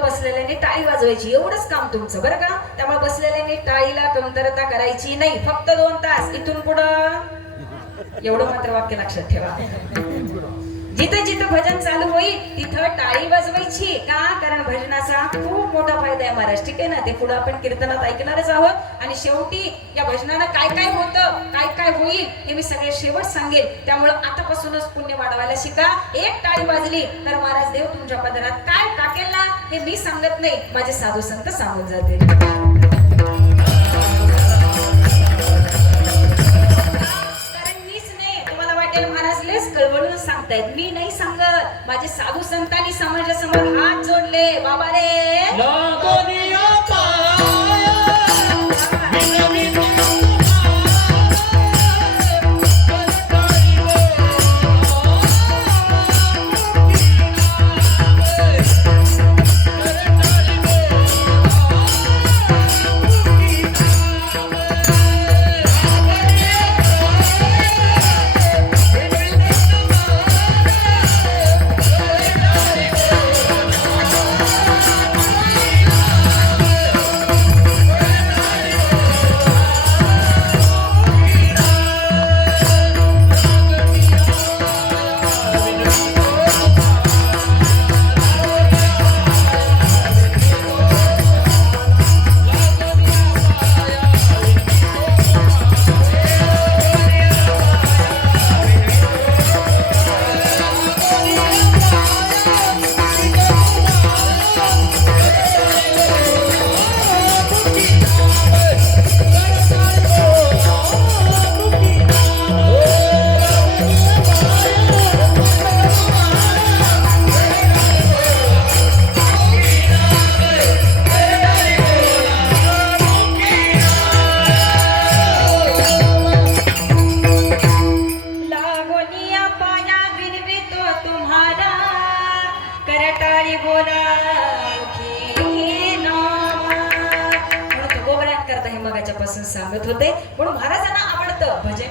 बसलेल्याने टाळी वाजवायची. एवढंच काम तुमचं बरं का? त्यामुळे बसलेल्याने टाळीला कमतरता करायची नाही. फक्त दोन तास. इथून पुढं? एवढं मात्र वाक्य लक्षात ठेवा. जिथं जिथं भजन चालू होईल तिथं टाळी वाजवायची. का? कारण भजनाचा खूप मोठा फायदा आहे महाराज. ठीक आहे ना? ते पुढे आपण कीर्तनात ऐकणारच आहोत. आणि शेवटी या भजनानं काय काय होतं काय काय होईल हे मी सगळे शेवट सांगेल त्यामुळं आतापासूनच पुण्य वाढवायला शिका. एक टाळी वाजली तर महाराज देव तुमच्या पदरात काय हे मी सांगत नाही माझे साधू संत सांगून जाते. कारण मीच नाही तुम्हाला महाराज लेस सांगतायत. मी नाही सांगत माझे साधू संतांनी समाजासमोर हात जोडले. बाबा रे. करटाळी बोला मुखी म्हणून तो करता हे मगाच्या पासून सांगत होते. म्हणून महाराजांना आवडतं भजन.